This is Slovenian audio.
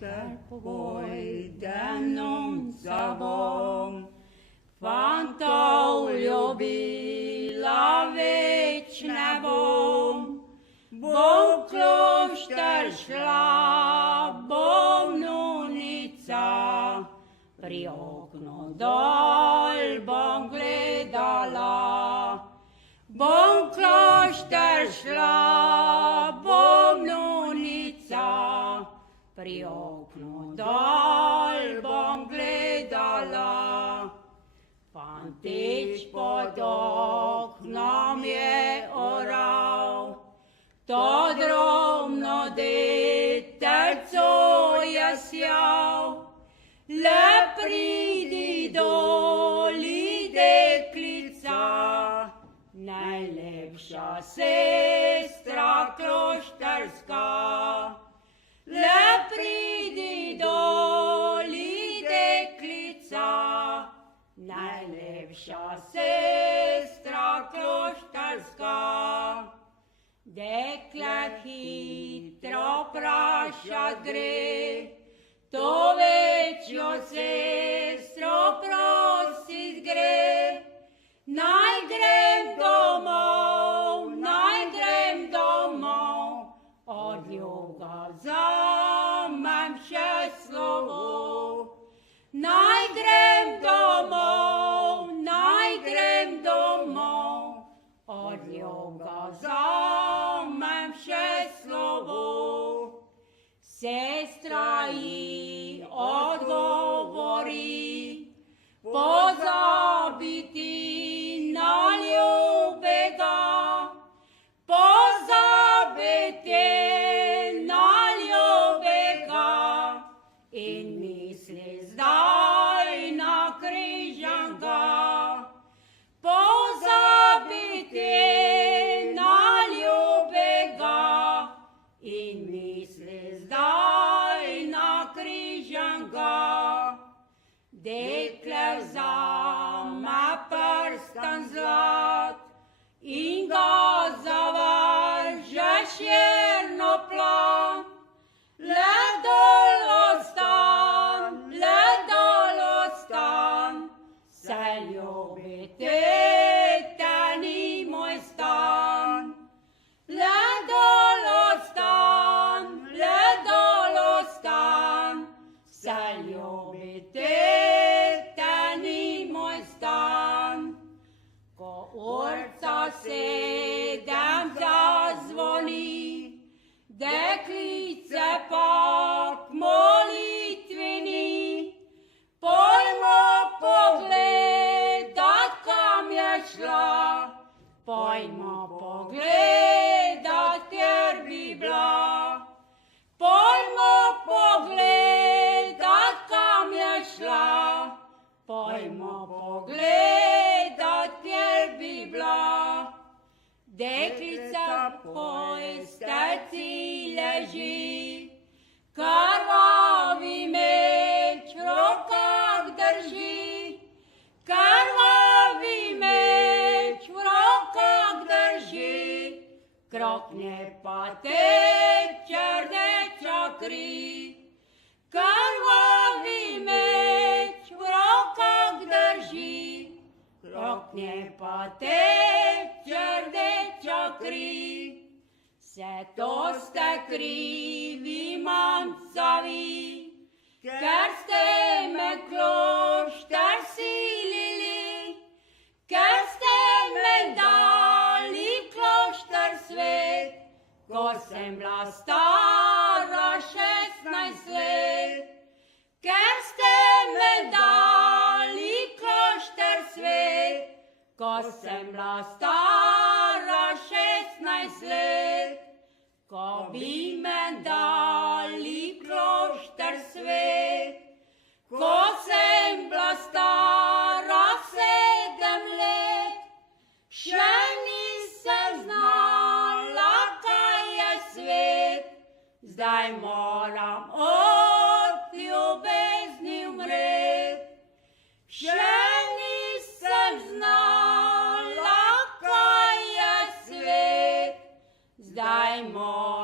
Dar pojdem za vom, fantov ljubila večne bom. Bom v klošter šla, bom nunica, pri oknu dol bom gledala. Bom v klošter šla, bom nunica, pri oknu dol bom gledala. Fantič pod oknom je oral, to drobno detelco je sjal. Le pridi doli, deklica, najlepša sestra klošterska. Le pridi doli, deklica, najlepša sestra klošterska. Dekle hitro vprašat gre, to večjo sestro prosit gre. Naj grem domov, od ljuga vzamem še slovo. Naj grem domov, od ljuga vzamem še slovo. Sestra ji odgovori, pozabiti na ljubega, pozabiti na ljubega, in misli zdaj na križanka. Pozabiti na ljubega, in misli zdaj na križanka. Dekle vzame prstan zlat in ga zavrže širno plan. Le dol ostan, saj ljubiti te ni moj stan. Le dol ostan, saj ljubiti te ni moj stan. Ko urca 7 zazvoni, deklice pa k molitvi ni. Pojmo pogledat, kam je šla, pojmo pogledat, kjer bi bila. Pojmo pogledat, kam je šla, pojmo pogledat, kjer bi bila. Deklica poj steci leži, krvavi meč v rokah drži. Krvavi meč v rokah drži, krok nje pa teče rdeča kri. Krvavi meč v rokah drži, krok nje pa teče rdeča kri. Vse to ste krivi mamcavi, ker ste me klošter silili, ker ste me dali klošter svet, ko sem bila stara 16 let. Ker ste me dali klošter svet, ko sem bila stara 16 let. Ko bi me dali klošter svet, ko sem bila stara 7 let, še nisem znala, kaj je svet. Zdaj moram od ljubezni umret. Še nisem znala, kaj je svet. Zdaj moram